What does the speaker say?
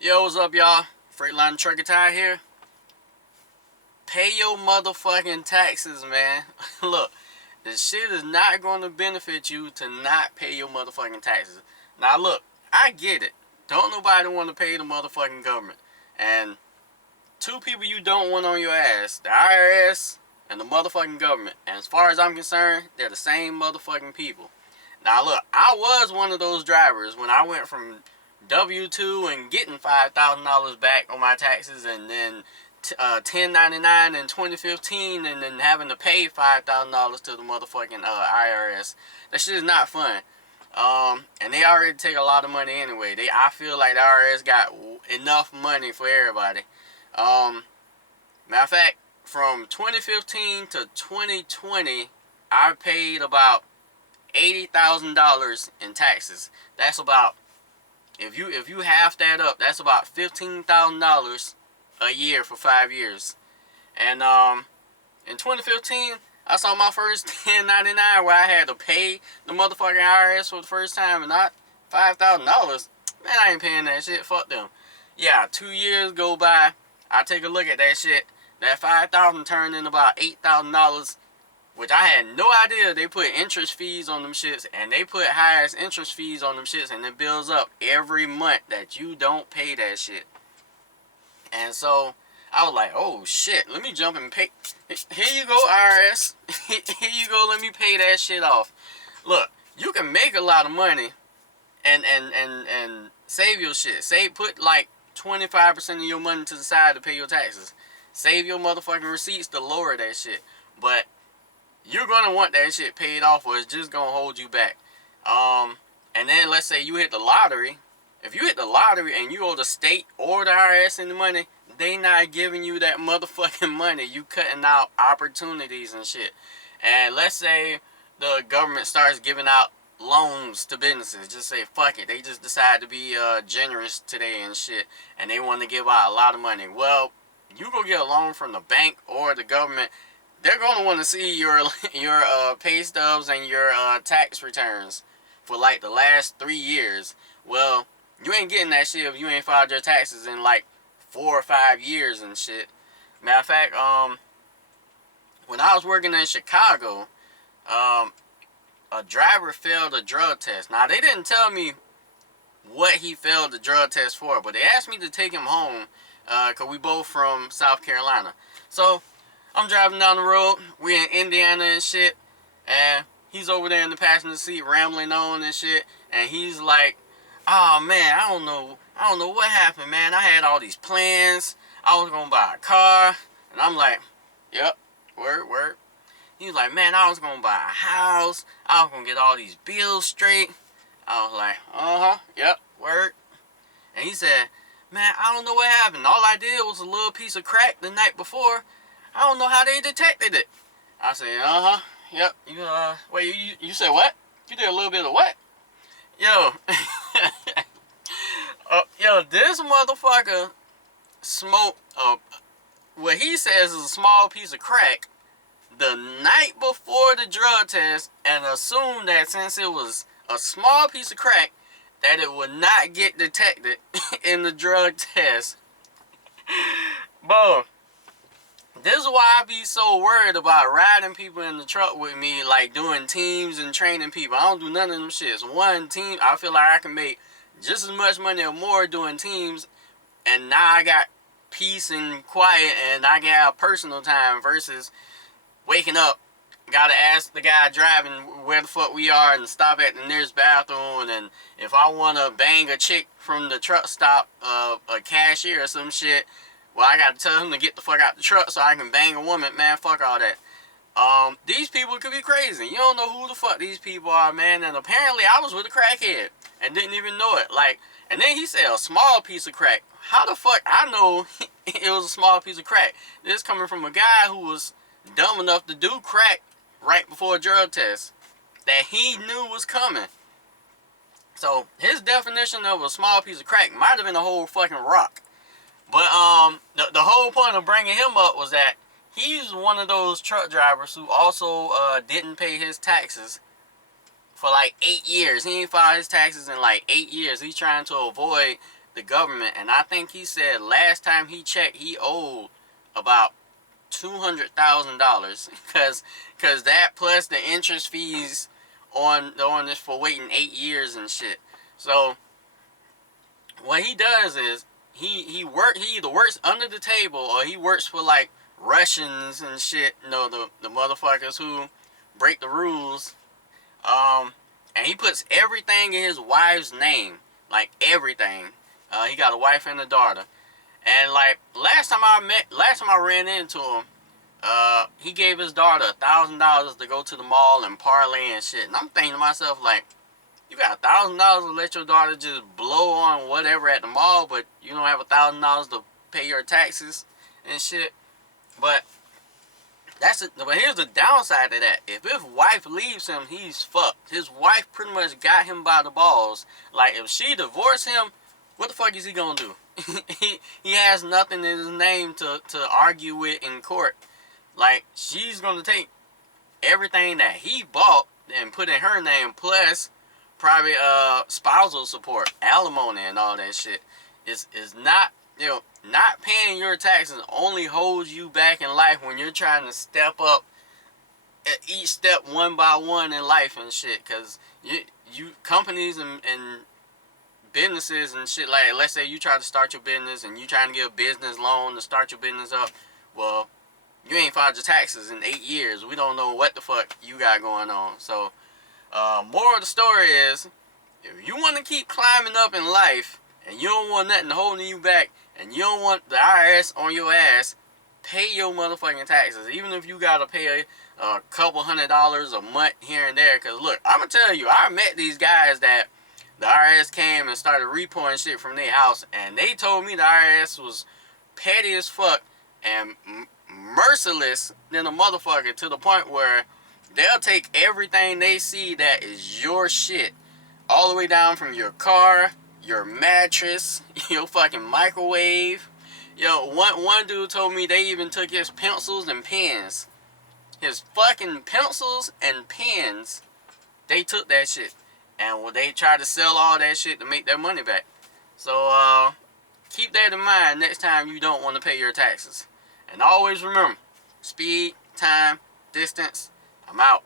Yo, what's up, y'all? Freightliner Trucker Tire here. Pay your motherfucking taxes, man. Look, this shit is not going to benefit you to not pay your motherfucking taxes. Now, look, I get it. Don't nobody want to pay the motherfucking government. And two people you don't want on your ass, the I.R.S. and the motherfucking government. And as far as I'm concerned, they're the same motherfucking people. Now, look, I was one of those drivers when I went from W-2 and getting $5,000 back on my taxes, and then 1099 in 2015, and then having to pay $5,000 to the motherfucking I.R.S. That shit is not fun. And they already take a lot of money anyway. I feel like the I.R.S. got enough money for everybody. Matter of fact, from 2015 to 2020, I paid about $80,000 in taxes. That's about, if you half that up, that's about $15,000 a year for 5 years. And in 2015, I saw my first 1099 where I had to pay the motherfucking I.R.S. for the first time, and not $5,000. Man, I ain't paying that shit. Fuck them. Yeah, 2 years go by. I take a look at that shit. That $5,000 turned in about $8,000, which I had no idea they put interest fees on them shits, and they put highest interest fees on them shits, and it builds up every month that you don't pay that shit. And so I was like, oh shit, let me jump and pay. Here you go, I.R.S. Here you go, let me pay that shit off. Look, you can make a lot of money and save your shit. Put like 25% of your money to the side to pay your taxes. Save your motherfucking receipts to lower that shit. But you're gonna want that shit paid off, or it's just gonna hold you back. And then let's say you hit the lottery. If you hit the lottery and you owe the state or the I.R.S. any money, they not giving you that motherfucking money. You cutting out opportunities and shit. And let's say the government starts giving out loans to businesses. Just say fuck it. They just decide to be generous today and shit, and they want to give out a lot of money. Well, you go get a loan from the bank or the government. They're gonna want to see your pay stubs and your tax returns for like the last 3 years. Well, you ain't getting that shit if you ain't filed your taxes in like 4 or 5 years and shit. Matter of fact, when I was working in Chicago, a driver failed a drug test. Now, they didn't tell me what he failed the drug test for, but they asked me to take him home because we both from South Carolina. So I'm driving down the road. We're in Indiana and shit, and he's over there in the passenger seat rambling on and shit, and he's like, oh man, I don't know what happened, man. I had all these plans. I was gonna buy a car, and I'm like, yep, word. He was like, man, I was gonna buy a house. I was gonna get all these bills straight. I was like, yep, word. And he said, man, I don't know what happened. All I did was a little piece of crack the night before. I don't know how they detected it. I said, yep. Wait, you said what? You did a little bit of what? Yo, yo, this motherfucker smoked what he says is a small piece of crack the night before the drug test, and assumed that since it was a small piece of crack, that it would not get detected in the drug test. Bro, this is why I be so worried about riding people in the truck with me, like doing teams and training people. I don't do none of them shits. One team, I feel like I can make just as much money or more doing teams, and now I got peace and quiet, and I can have personal time versus waking up, gotta ask the guy driving where the fuck we are and stop at the nearest bathroom. And if I wanna bang a chick from the truck stop, a cashier or some shit, well, I gotta tell him to get the fuck out the truck so I can bang a woman. Man, fuck all that. These people could be crazy. You don't know who the fuck these people are, man. And apparently I was with a crackhead and didn't even know it. Like, and then he said a small piece of crack. How the fuck I know it was a small piece of crack? This coming from a guy who was dumb enough to do crack right before a drug test that he knew was coming. So his definition of a small piece of crack might have been a whole fucking rock. But the whole point of bringing him up was that he's one of those truck drivers who also didn't pay his taxes for like 8 years. He ain't filed his taxes in like 8 years. He's trying to avoid the government, and I think he said last time he checked, he owed about $200,000, cause that plus the interest fees on this for waiting 8 years and shit. So what he does is he either works under the table or he works for like Russians and shit. You know, the motherfuckers who break the rules. And he puts everything in his wife's name, like everything. He got a wife and a daughter. And like last time I ran into him, he gave his daughter $1,000 to go to the mall and parlay and shit. And I'm thinking to myself, like, you got $1,000 to let your daughter just blow on whatever at the mall, but you don't have $1,000 to pay your taxes and shit. But but here's the downside to that. If his wife leaves him, he's fucked. His wife pretty much got him by the balls. Like, if she divorced him, what the fuck is he gonna do? he has nothing in his name to argue with in court. Like, she's gonna take everything that he bought and put in her name, plus probably spousal support, alimony, and all that shit. Is not, not paying your taxes only holds you back in life when you're trying to step up at each step one by one in life and shit. Cause you companies and businesses and shit, like, let's say you try to start your business and you trying to get a business loan to start your business up. Well, you ain't filed your taxes in 8 years. We don't know what the fuck you got going on. So, moral of the story is, if you want to keep climbing up in life and you don't want nothing holding you back and you don't want the IRS on your ass, pay your motherfucking taxes. Even if you got to pay a couple $100 a month here and there. Because, look, I'm going to tell you, I met these guys that the IRS came and started reporting shit from their house, and they told me the IRS was petty as fuck and merciless than a motherfucker, to the point where they'll take everything they see that is your shit, all the way down from your car, your mattress, your fucking microwave. Yo, one dude told me they even took his pencils and pens. His fucking pencils and pens, they took that shit. And they tried to sell all that shit to make their money back. So, keep that in mind next time you don't want to pay your taxes. And always remember, speed, time, distance. I'm out.